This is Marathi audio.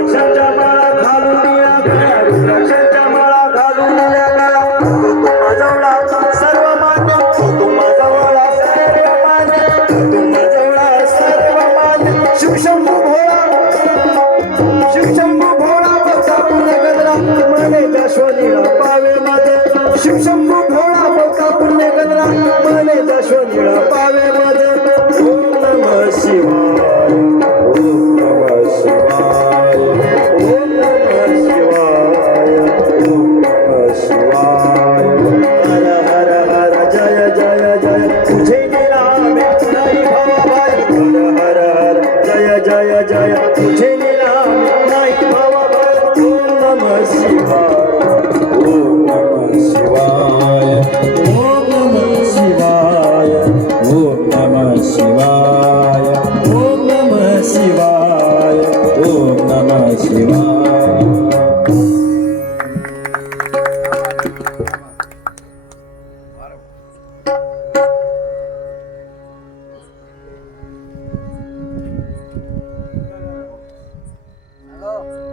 रुद्राक्षाच्या माळा घालून या गळ्या रुद्राक्षाच्या माळा घालून या गळ्या तो माझवळा सर्वमान्य तो माझवळा सर्वमान्य तो माझवळा सर्वमान्य शिवशंभू भोळा शिवशंभू भोळा बघता पुण्य गजरा मने जाश्वनीला पावे माझे शिवशंभू भोळा बघता पुण्य गजरा मने जाश्वनीला पावे माझे ओम नमः शिवाय ओम नमः शिवाय ओम नमः शिवाय ओम नमः शिवाय हर हर हर जय जय जय तुझे निरामे नाही भावाभाई हर हर हर जय जय जय तुझे निरामे नाही भावाभाई ओम नमः शिवाय ओम नमः शिवाय ओम नमः शिवाय ओम नमः शिवाय ओम नमः शिवाय ओम नमः शिवाय Hello.